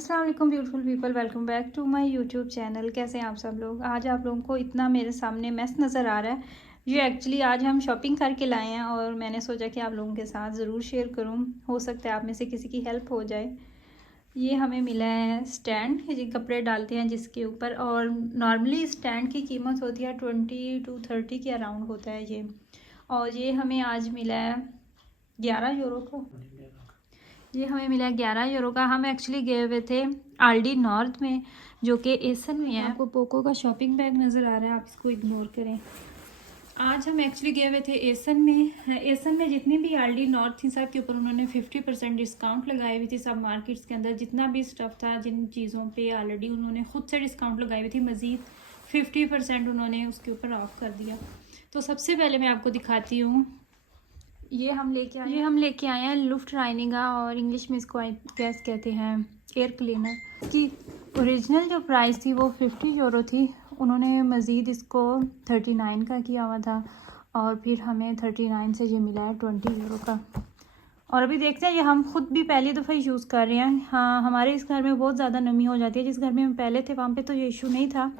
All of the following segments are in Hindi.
अस्सलाम वालेकुम beautiful people, welcome back to my YouTube channel. कैसे हैं आप सब लोग। आज आप लोगों को इतना मेरे सामने मैस नज़र आ रहा है। ये एक्चुअली आज हम शॉपिंग करके लाए हैं और मैंने सोचा कि आप लोगों के साथ ज़रूर शेयर करूं। हो सकता है आप में से किसी की हेल्प हो जाए। ये हमें मिला है स्टैंड, ये कपड़े डालते हैं जिसके ऊपर, और नॉर्मली स्टैंड की कीमत होती है 20 to 30 के अराउंड होता है ये। और ये हमें आज मिला है 11 यूरो को। ये हमें मिला 11 यूरो का। हम एक्चुअली गए हुए थे आल्डी नॉर्थ में, जो कि एसन में है। आपको पोको का शॉपिंग बैग नज़र आ रहा है, आप इसको इग्नोर करें। आज हम एक्चुअली गए हुए थे एसन में। एसन में जितनी भी आल्डी नॉर्थ थी सब के ऊपर उन्होंने 50% डिस्काउंट लगाई हुई थी। सब मार्केट्स के अंदर जितना भी स्टफ़ था, जिन चीज़ों पे ऑलरेडी उन्होंने ख़ुद से डिस्काउंट लगाई हुई थी, मज़ीद 50% उन्होंने उसके ऊपर ऑफ कर दिया। तो सबसे पहले मैं आपको दिखाती हूँ, ये हम लेके आए हैं लुफ्ट राइनिंगा, और इंग्लिश में इसको गैस कहते हैं, एयर क्लीनर। इसकी ओरिजिनल जो प्राइस थी वो 50 यूरो थी। उन्होंने मज़ीद इसको 39 का किया हुआ था, और फिर हमें 39 से ये मिला है 20 यूरो का। और अभी देखते हैं, ये हम खुद भी पहली दफ़ा यूज़ कर रहे हैं। हाँ, हमारे इस घर में बहुत ज़्यादा नमी हो जाती है। जिस घर में हम पहले थे वहाँ पे तो ये इशू नहीं था,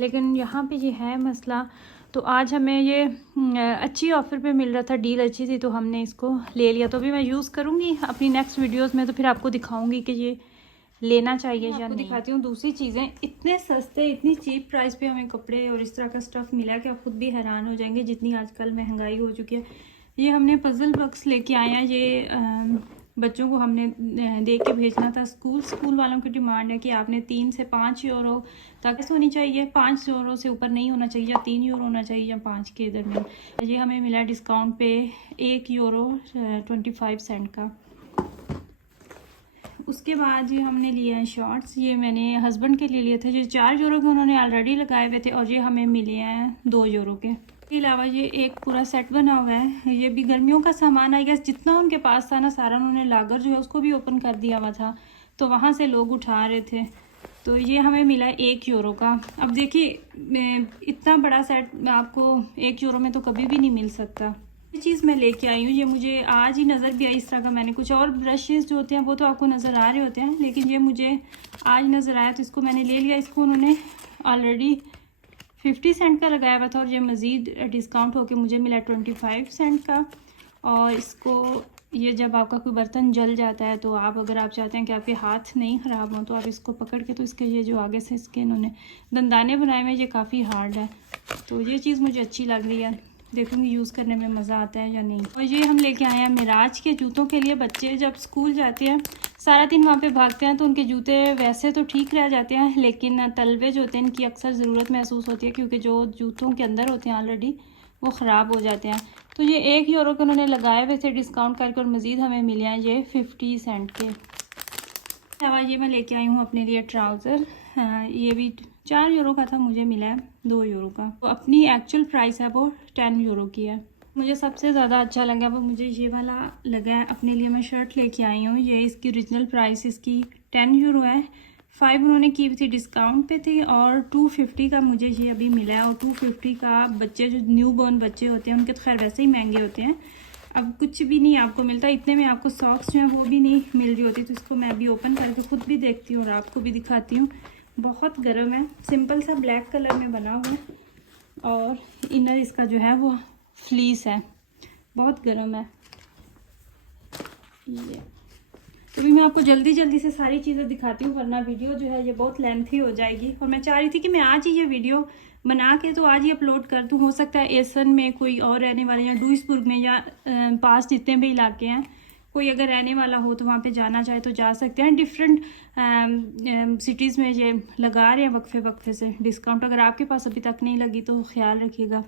लेकिन यहाँ पे ये है मसला। तो आज हमें ये अच्छी ऑफ़र पे मिल रहा था, डील अच्छी थी, तो हमने इसको ले लिया। तो अभी मैं यूज़ करूँगी अपनी नेक्स्ट वीडियोस में, तो फिर आपको दिखाऊंगी कि ये लेना चाहिए या नहीं। दिखाती हूँ दूसरी चीज़ें। इतने सस्ते, इतनी चीप प्राइस पे हमें कपड़े और इस तरह का स्टफ़ मिला कि आप खुद भी हैरान हो जाएंगे, जितनी आजकल महंगाई हो चुकी है। ये हमने पज़ल बॉक्स लेके आए हैं। ये बच्चों को हमने दे के भेजना था स्कूल वालों की डिमांड है कि आपने 3 से 5 यूरो तक होनी चाहिए, 5 यूरो से ऊपर नहीं होना चाहिए, या 3 यूरो होना चाहिए, या 5 के दरमियान। ये हमें मिला डिस्काउंट पे 1 यूरो 25 सेंट का। उसके बाद ये हमने लिए हैं शॉर्ट्स। ये मैंने हस्बैंड के लिए लिए थे, जो 4 यूरो के उन्होंने ऑलरेडी लगाए हुए थे, और ये हमें मिले हैं 2 यूरो के। इसके अलावा ये एक पूरा सेट बना हुआ है। ये भी गर्मियों का सामान आई गेस, जितना उनके पास था ना सारा उन्होंने लागर जो है उसको भी ओपन कर दिया हुआ था, तो वहाँ से लोग उठा रहे थे। तो ये हमें मिला 1 यूरो का। अब देखिए, इतना बड़ा सेट आपको 1 यूरो में तो कभी भी नहीं मिल सकता। ये चीज़ मैं लेके आई हूँ, ये मुझे आज ही नज़र भी आई इस तरह का। मैंने कुछ और ब्रशेस जो होते हैं वो तो आपको नज़र आ रहे होते हैं, लेकिन ये मुझे आज नज़र आया तो इसको मैंने ले लिया। इसको उन्होंने ऑलरेडी 50 सेंट का लगाया हुआ था, और ये मज़ीद डिस्काउंट होके मुझे मिला 25 सेंट का। और इसको, ये जब आपका कोई बर्तन जल जाता है, तो आप अगर आप चाहते हैं कि आपके हाथ नहीं ख़राब हों, तो आप इसको पकड़ के, तो इसके ये जो आगे से इसके इन्होंने दंदाने बनाए हुए, ये काफ़ी हार्ड है। तो ये चीज़ मुझे अच्छी लग रही है, देखूँगी यूज़ करने में मज़ा आता है या नहीं। और ये हम लेके आए हैं मिराज के जूतों के लिए। बच्चे जब स्कूल जाते हैं सारा दिन वहाँ पे भागते हैं, तो उनके जूते वैसे तो ठीक रह जाते हैं, लेकिन तलवे जो होते हैं इनकी अक्सर ज़रूरत महसूस होती है, क्योंकि जो जूतों के अंदर होते हैं ऑलरेडी वो ख़राब हो जाते हैं। तो ये 1 यूरो के उन्होंने लगाए हुए थे डिस्काउंट करके, और मज़ीद हमें मिले हैं ये 50 सेंट के। अलावा ये मैं लेके आई हूँ अपने लिए ट्राउज़र। ये भी 4 यूरो का था, मुझे मिला है 2 यूरो का। तो अपनी एक्चुअल प्राइस है वो 10 यूरो की है। मुझे सबसे ज़्यादा अच्छा लगा वो मुझे ये वाला लगा है। अपने लिए मैं शर्ट लेके आई हूँ। ये इसकी ओरिजिनल प्राइस इसकी 10 यूरो है, 5 उन्होंने की हुई थी, डिस्काउंट पे थी, और 250 का मुझे ये अभी मिला है। और 250 का बच्चे जो न्यू बॉर्न बच्चे होते हैं उनके तो खैर वैसे ही महंगे होते हैं, अब कुछ भी नहीं आपको मिलता इतने में। आपको सॉक्स जो है वो भी नहीं मिल रही होती। तो इसको मैं अभी ओपन करके खुद भी देखती हूँ और आपको भी दिखाती हूँ। बहुत गर्म है, सिंपल सा ब्लैक कलर में बना हुआ है, और इनर इसका जो है वो फ्लीस है, बहुत गर्म है ये। तो भी मैं आपको जल्दी से सारी चीज़ें दिखाती हूँ, वरना वीडियो जो है ये बहुत लेंथी हो जाएगी। और मैं चाह रही थी कि मैं आज ही ये वीडियो बना के तो आज ही अपलोड कर दूँ। हो सकता है एसन में कोई और रहने वाले, या डुइसबुर्ग में, या पास जितने भी इलाके हैं, कोई अगर रहने वाला हो तो वहाँ पे जाना चाहे तो जा सकते हैं। डिफरेंट सिटीज़ में ये लगा रहे हैं वक्फे से डिस्काउंट। अगर आपके पास अभी तक नहीं लगी तो ख्याल रखिएगा।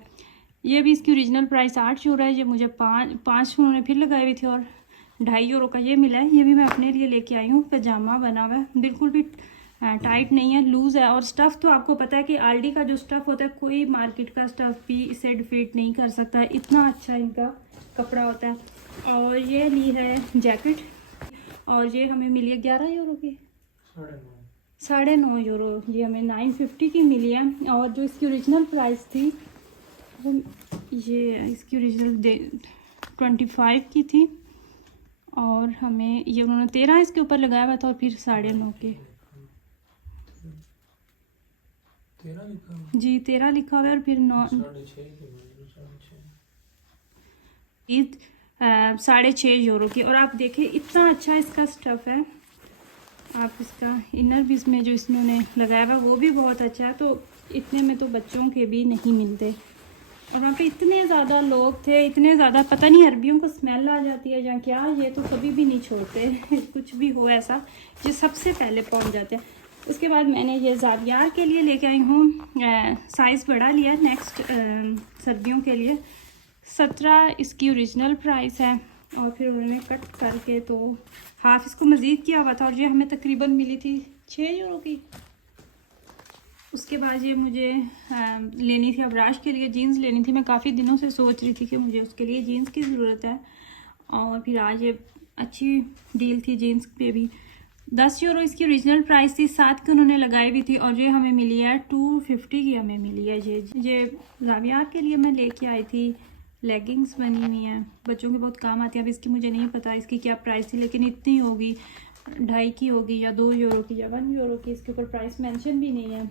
ये भी इसकी ओरिजिनल प्राइस 8 यूरो है। ये मुझे 5 उन्होंने फिर लगाई हुई थी, और 2.5 यूरो का ये मिला है। ये भी मैं अपने लिए लेके आई हूँ। पजामा बना हुआ है, बिल्कुल भी टाइट नहीं है, लूज़ है। और स्टफ़ तो आपको पता है कि आल्डी का जो स्टफ़ होता है कोई मार्केट का स्टफ़ भी इसे डिफीट नहीं कर सकता है, इतना अच्छा इनका कपड़ा होता है। और ये ली है जैकेट, और ये हमें मिली है 11 यूरो की, 9.5 यूरो। ये हमें 950 की मिली है। और जो इसकी ओरिजिनल प्राइस थी वो, ये इसकी ओरिजिनल 25 की थी, और हमें ये उन्होंने 13 इसके ऊपर लगाया हुआ था, और फिर 9.5 के। 13 लिखा हुआ जी 13 लिखा हुआ है और फिर 9 6.5 यूरो की। और आप देखिए इतना अच्छा इसका स्टफ़ है। आप इसका इनर भी इसमें जो इसने लगाया हुआ वो भी बहुत अच्छा है। तो इतने में तो बच्चों के भी नहीं मिलते। और वहाँ पे इतने ज़्यादा लोग थे, इतने ज़्यादा, पता नहीं अरबियों को स्मेल आ जाती है या क्या, ये तो कभी भी नहीं छोड़ते कुछ भी हो ऐसा, ये सबसे पहले पहुँच जाते हैं। उसके बाद मैंने ये ज़ावियार के लिए लेके आई हूँ, साइज़ बड़ा लिया नेक्स्ट सर्दियों के लिए। 17 इसकी ओरिजिनल प्राइस है और फिर उन्होंने कट करके तो हाफ इसको मज़ीद किया हुआ था और ये हमें तकरीबन मिली थी 6 यूरो की। उसके बाद ये मुझे लेनी थी अबराश के लिए, जीन्स लेनी थी। मैं काफ़ी दिनों से सोच रही थी कि मुझे उसके लिए जीन्स की ज़रूरत है और फिर आज ये अच्छी डील थी जीन्स पे भी। 10 यूरो इसकी ओरिजिनल प्राइस थी, 7 की उन्होंने लगाई हुई थी और ये हमें मिली है 250 की हमें मिली है। ये ज़ावियार के लिए मैं लेके आई थी। लेगिंग्स बनी हुई हैं, बच्चों के बहुत काम आती है। अब इसकी मुझे नहीं पता इसकी क्या प्राइस थी, लेकिन इतनी होगी, 2.5 की होगी या 2 यूरो की या 1 यूरो की, इसके ऊपर प्राइस मेंशन भी नहीं है।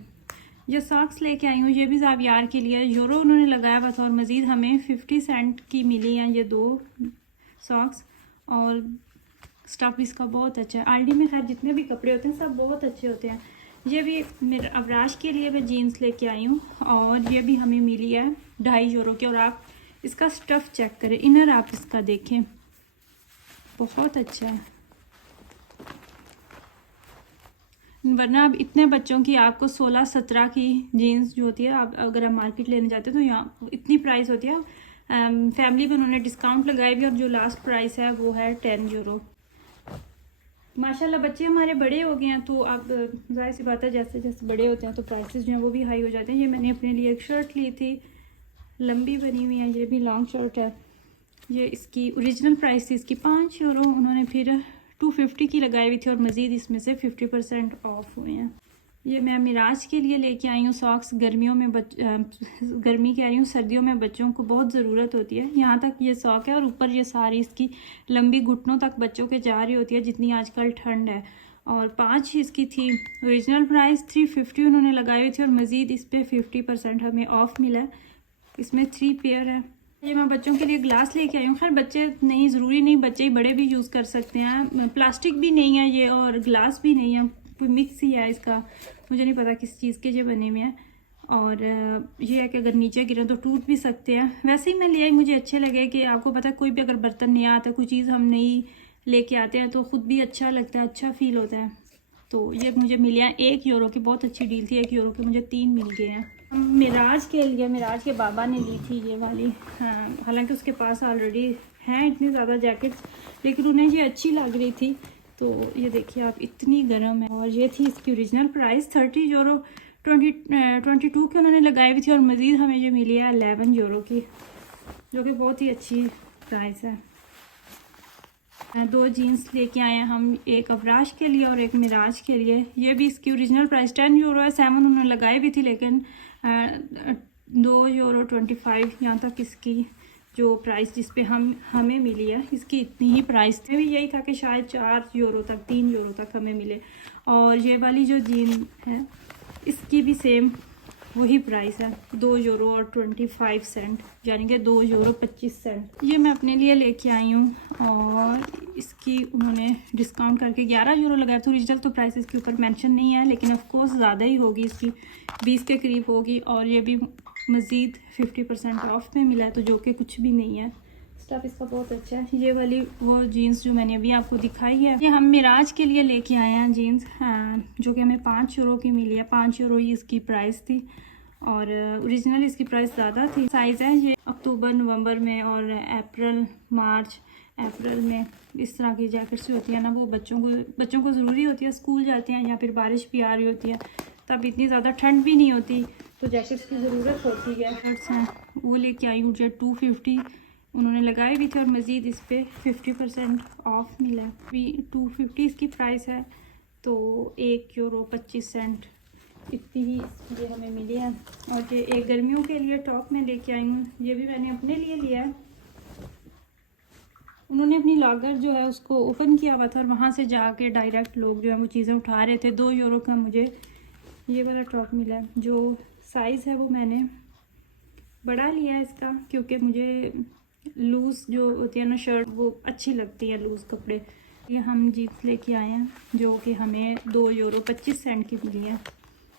जो सॉक्स लेके आई हूँ ये भी ज़ावियार के लिए, यूरो उन्होंने लगाया हुआ था और मज़ीद हमें 50 सेंट की मिली हैं ये 2 सॉक्स। और स्टफ इसका बहुत अच्छा है। आलडी में खैर जितने भी कपड़े होते हैं सब बहुत अच्छे होते हैं। ये भी मेरे अबराश के लिए मैं जीन्स लेके आई हूँ और ये भी हमें मिली है 2.5 यूरो की। और आप इसका स्टफ़ चेक करें, इनर आप इसका देखें, बहुत अच्छा है। वरना अब इतने बच्चों की आपको 16-17 की जीन्स जो होती है, आप अगर आप मार्केट लेने जाते हैं तो यहाँ इतनी प्राइस होती है। फैमिली में उन्होंने डिस्काउंट लगाई भी और जो लास्ट प्राइस है वो है 10 यूरो। माशाल्लाह बच्चे हमारे बड़े हो गए हैं तो अब जाहिर सी बात है जैसे जैसे बड़े होते हैं तो प्राइसेस जो हैं वो भी हाई हो जाते हैं। ये मैंने अपने लिए एक शर्ट ली थी, लंबी बनी हुई है, ये भी लॉन्ग शर्ट है। ये इसकी ओरिजिनल प्राइस थी इसकी 5 यूरो, उन्होंने फिर 250 की लगाई हुई थी और मज़ीद इसमें से 50% ऑफ हुए हैं। ये मैं मिराज के लिए लेके आई हूँ सॉक्स। गर्मियों में गर्मी कह रही हूँ, सर्दियों में बच्चों को बहुत ज़रूरत होती है। यहाँ तक ये सॉक है और ऊपर ये सारी इसकी लंबी घुटनों तक बच्चों के जा रही होती है जितनी आजकल ठंड है। और 5 इसकी थी, ओरिजिनल प्राइस 350 उन्होंने लगाई हुई थी और मज़ीद इस पर 50% हमें ऑफ़ मिला है। इसमें 3 पेयर है। ये मैं बच्चों के लिए ग्लास लेके आई हूँ। खैर बच्चे नहीं, ज़रूरी नहीं, बच्चे ही बड़े भी यूज़ कर सकते हैं। प्लास्टिक भी नहीं है ये और ग्लास भी नहीं है, कोई मिक्स ही है इसका, मुझे नहीं पता किस चीज़ के ये बने हुए हैं। और ये है कि अगर नीचे गिरे तो टूट भी सकते हैं। वैसे ही मैं ले आई, मुझे अच्छे लगे कि आपको पता है कोई भी अगर बर्तन नहीं आता, कोई चीज़ हम नहीं लेके आते हैं तो ख़ुद भी अच्छा लगता है, अच्छा फील होता है। तो ये मुझे मिले हैं 1 यूरो की, बहुत अच्छी डील थी। 1 यूरो के मुझे 3 मिल गए हैं। मिराज के लिए, मिराज के बाबा ने ली थी ये वाली। हाँ, हालांकि उसके पास ऑलरेडी हैं इतनी ज़्यादा जैकेट्स, लेकिन उन्हें ये अच्छी लग रही थी। तो ये देखिए आप, इतनी गर्म है। और ये थी इसकी ओरिजिनल प्राइस 30 यूरो, 22 की उन्होंने लगाई हुई थी और मज़ीद हमें ये मिली है 11 यूरो की, जो कि बहुत ही अच्छी प्राइस है। 2 जीन्स लेके आए हैं हम, एक अबराश के लिए और एक मिराज के लिए। ये भी इसकी ओरिजिनल प्राइस 10 यूरो है, 7 उन्होंने लगाई भी थी, लेकिन 2 यूरो 25 यहाँ तक इसकी जो प्राइस जिस पे हमें मिली है इसकी इतनी ही प्राइस थी। भी यही था कि शायद 4 यूरो तक, 3 यूरो तक हमें मिले। और ये वाली जो जीन है इसकी भी सेम वही प्राइस है, 2 यूरो और 25 सेंट, यानी कि 2 यूरो 25 सेंट। ये मैं अपने लिए लेके आई हूँ और इसकी उन्होंने डिस्काउंट करके 11 यूरो लगाया था। ओरिजिनल तो प्राइस इसके ऊपर मेंशन नहीं है, लेकिन ऑफ कोर्स ज़्यादा ही होगी, इसकी 20 के करीब होगी। और ये भी मज़ीद 50% ऑफ में मिला है, तो जो कि कुछ भी नहीं है। स्टफ इसका बहुत अच्छा है। ये वाली वो जीन्स जो मैंने अभी आपको दिखाई है, ये हम मिराज के लिए लेके आए हैं जीन्स, जो कि हमें 5 यूरो की मिली है। 5 यूरो ही इसकी प्राइस थी और ओरिजिनल इसकी प्राइस ज़्यादा थी। साइज़ है ये अक्टूबर नवंबर में और अप्रैल मार्च अप्रैल में इस तरह की जैकेट्स होती है ना, वो बच्चों को ज़रूरी होती है। स्कूल जाते हैं या फिर बारिश भी आ रही होती है, तब इतनी ज़्यादा ठंड भी नहीं होती तो जैकेट्स की ज़रूरत होती है। शर्ट्स हैं वो लेके आई हूँ, जो 250 उन्होंने लगाई भी थी और मज़ीद इस पर 50% ऑफ मिला। अभी 250 इसकी प्राइस है, तो 1 यूरो 25 सेंट इतनी ही ये हमें मिली है। और ये एक गर्मियों के लिए टॉप में लेके आई हूँ, ये भी मैंने अपने लिए लिया है। उन्होंने अपनी लागत जो है उसको ओपन किया हुआ था और वहाँ से जाके डायरेक्ट लोग जो है वो चीज़ें उठा रहे थे। 2 यूरो का मुझे ये वाला टॉप मिला है। जो साइज़ है वो मैंने बड़ा लिया है इसका, क्योंकि मुझे लूज़ जो होती है ना शर्ट वो अच्छी लगती है, लूज़ कपड़े। ये हम जीन्स लेके आए हैं जो कि हमें €2.25 की मिली है,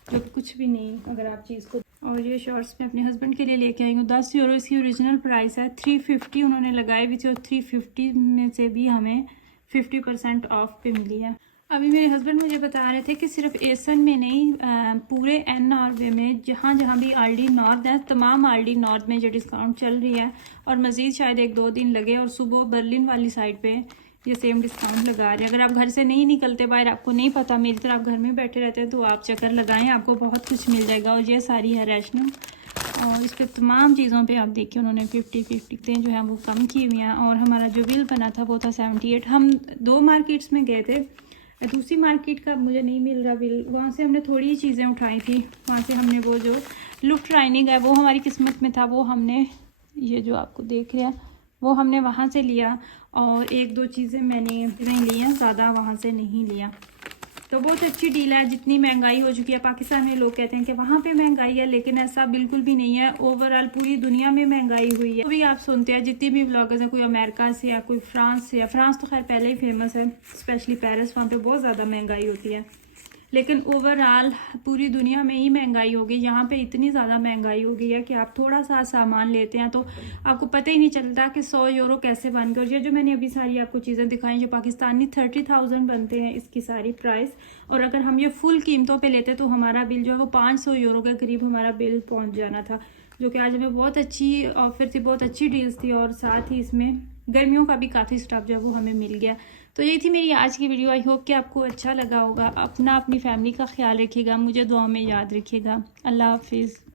जो कुछ भी नहीं अगर आप चीज़ को। और ये शॉर्ट्स मैं अपने हस्बैंड के लिए लेके आई हूँ। €10 इसकी ओरिजिनल प्राइस है। 350 उन्होंने लगाई हुई थी और 350 में से भी हमें 50% ऑफ पे मिली है। अभी मेरे हस्बैंड मुझे बता रहे थे कि सिर्फ एसन में नहीं, पूरे NRW में जहाँ जहाँ भी आरडी नॉर्थ है, तमाम आरडी नॉर्थ में जो डिस्काउंट चल रही है, और मज़ीद शायद 1-2 दिन लगे। और सुबह बर्लिन वाली साइड पे ये सेम डिस्काउंट लगा रहे हैं। अगर आप घर से नहीं निकलते बाहर, आपको नहीं पता, मेरी तरह आप घर में बैठे रहते हैं, तो आप चक्कर लगाएं, आपको बहुत कुछ मिल जाएगा। और ये सारी है रैशनल, और इस पर तमाम चीज़ों पे आप देखिए उन्होंने 50 जो है वो कम की हुई हैं। और हमारा जो बिल बना था वो था 78। हम 2 मार्केट्स में गए थे, दूसरी मार्केट का मुझे नहीं मिल रहा बिल, वहाँ से हमने थोड़ी ही चीज़ें उठाई थी। वहाँ से हमने वो जो लुफ्ट लाइनिंग है वो हमारी किस्मत में था, वो हमने, ये जो आपको देख रहे हैं वो हमने वहाँ से लिया। और 1-2 चीज़ें मैंने नहीं ली हैं, ज़्यादा वहाँ से नहीं लिया। तो बहुत अच्छी डील है। जितनी महंगाई हो चुकी है पाकिस्तान में, लोग कहते हैं कि वहाँ पे महंगाई है, लेकिन ऐसा बिल्कुल भी नहीं है। ओवरऑल पूरी दुनिया में महंगाई हुई है। तो भी आप सुनते हैं जितनी भी ब्लॉगर्स हैं, कोई अमेरिका से या कोई फ्रांस से, या फ्रांस तो खैर पहले ही फेमस है, स्पेशली पेरिस, वहाँ पे बहुत ज़्यादा महंगाई होती है। लेकिन ओवरऑल पूरी दुनिया में ही महंगाई हो गई। यहाँ पे इतनी ज़्यादा महंगाई हो गई है कि आप थोड़ा सा सामान लेते हैं तो आपको पता ही नहीं चलता कि €100 कैसे बन गए। और ये जो मैंने अभी सारी आपको चीज़ें दिखाई, जो पाकिस्तानी 30,000 बनते हैं इसकी सारी प्राइस, और अगर हम ये फुल कीमतों पे लेते तो हमारा बिल जो है वो €500 के करीब हमारा बिल पहुँच जाना था। जो कि आज हमें बहुत अच्छी ऑफर थी, बहुत अच्छी डील्स थी, और साथ ही इसमें गर्मियों का भी काफ़ी स्टफ जो है वो हमें मिल गया। तो यही थी मेरी आज की वीडियो। आई होप कि आपको अच्छा लगा होगा। अपनी फैमिली का ख्याल रखिएगा, मुझे दुआ में याद रखिएगा। अल्लाह हाफिज़।